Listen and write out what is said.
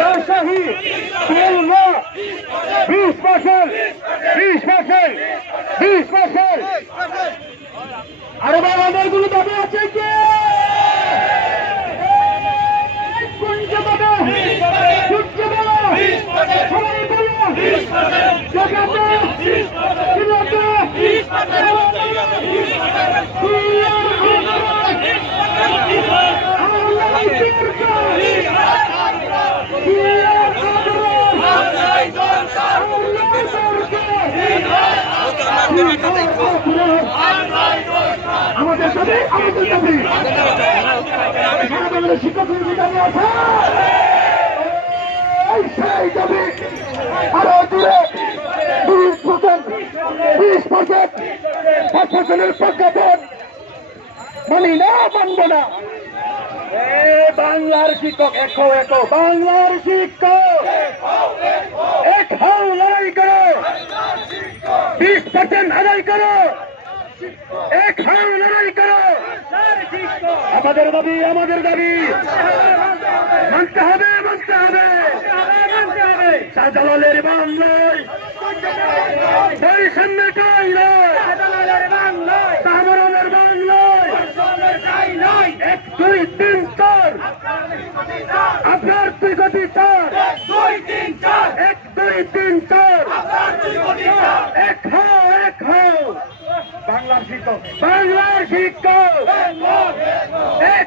রাজশাহী 20%, আরো আমাদের গুলো দাবি আছে কি আমাদের সাথে শিক্ষকের দাবি আছে সেই দাবি আরো দূরে 20%, প্রজ্ঞাপন মানি না, মানব না। বাংলার শিক্ষক একো বাংলার শিক্ষক এক হাও লড়াই করো, 20% আদায় করো, এক হাও লড়াই করো। আমাদের দাবি মানতে হবে। শাহজালালের বাংলায় বৈষম্যটাই নয়, তামরনের বাংলায় 1, 2, 3, 4 আপনার তুই গতি 4, 1, 2, 3, 4 এক হও বাংলার শিক্ষক এক